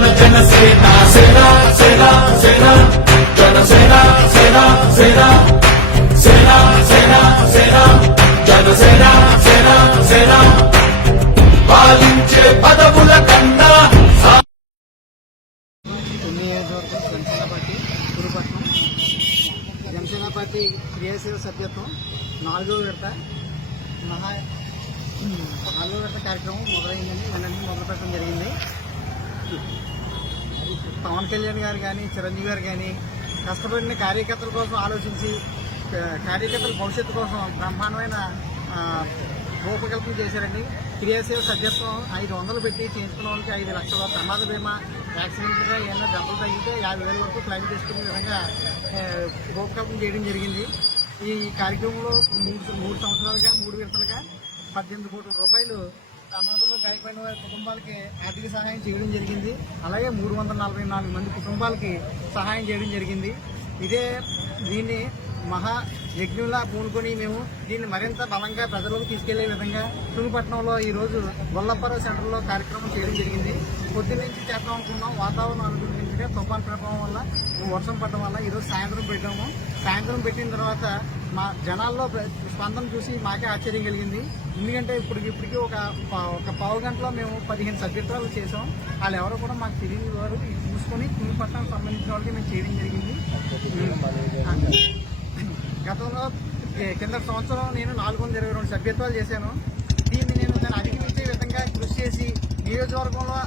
జనసేన సేన సేన సేన జనసేన సేన సేన సేన సేన సేన జనసేన సేన సేన పాలించే పదవుల కన్నా జనసేన పార్టీ గురుపట్నం జనసేన పార్టీ క్రియాశీల సభ్యత్వం 4వ విడత కార్యక్రమం మొదలైందని నిన్నటి మొదలు పెట్టడం జరిగింది. పవన్ కళ్యాణ్ గారు కానీ చిరంజీవి గారు కానీ కష్టపడిన కార్యకర్తల కోసం ఆలోచించి కార్యకర్తల భవిష్యత్తు కోసం బ్రహ్మాండమైన రూపకల్పన చేశారండి. క్రియాశీల సభ్యత్వం 500 పెట్టి చేయించుకున్న వాళ్ళకి 5 లక్షల ప్రమాద బీమా, యాక్సిడెంట్గా ఏమైనా దెబ్బలు తగ్గితే 50,000 వరకు క్లెయిమ్ చేసుకునే విధంగా రూపకల్పన చేయడం జరిగింది. ఈ కార్యక్రమంలో 3 సంవత్సరాలుగా 3 విడతలుగా 18 కోట్ల రూపాయలు ప్రమాదంలో గాయపడిన వారి కుటుంబాలకి ఆర్థిక సహాయం చేయడం జరిగింది. అలాగే 344 మంది కుటుంబాలకి సహాయం చేయడం జరిగింది. దీన్ని మహా యజ్ఞంలా పూనుకొని మేము దీన్ని మరింత బలంగా ప్రజలకు తీసుకెళ్లే విధంగా తునిపట్నంలో ఈరోజు గొల్లపురం సెంటర్లో కార్యక్రమం చేయడం జరిగింది. పొద్దున్నుంచి చేద్దాం అనుకున్నాం, వాతావరణం అనుకూలించగా తుఫాన్ ప్రభావం వల్ల వర్షం పడడం వల్ల ఈరోజు సాయంత్రం పెట్టాము. సాయంత్రం పెట్టిన తర్వాత మా జనాల్లో స్పందన చూసి మాకే ఆశ్చర్యం కలిగింది. ఎందుకంటే ఇప్పటికి ఒక పావు గంటలో మేము 15 సభ్యత్వాలు చేసాం. వాళ్ళు ఎవరో కూడా మాకు తెలియని వారు చూసుకొని తునిపట్నానికి సంబంధించిన వాళ్ళకి మేము చేయడం జరిగింది. గతంలో కింద సంవత్సరం నేను 422 సభ్యత్వాలు చేశాను. దీన్ని నేను దాన్ని అధిగమించే విధంగా కృషి చేసి నియోజకవర్గంలో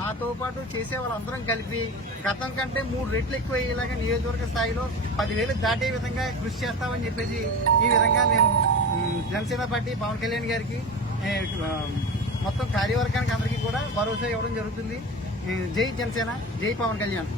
నాతో పాటు చేసే వాళ్ళందరం కలిపి గతం కంటే 3 రెట్లు ఎక్కువ అయ్యేలాగా నియోజకవర్గ స్థాయిలో 10,000 దాటే విధంగా కృషి చేస్తామని చెప్పేసి ఈ విధంగా మేము జనసేన పార్టీ పవన్ కళ్యాణ్ గారికి మొత్తం కార్యవర్గానికి అందరికీ కూడా భరోసా ఇవ్వడం జరుగుతుంది. జై జనసేన, జై పవన్ కళ్యాణ్.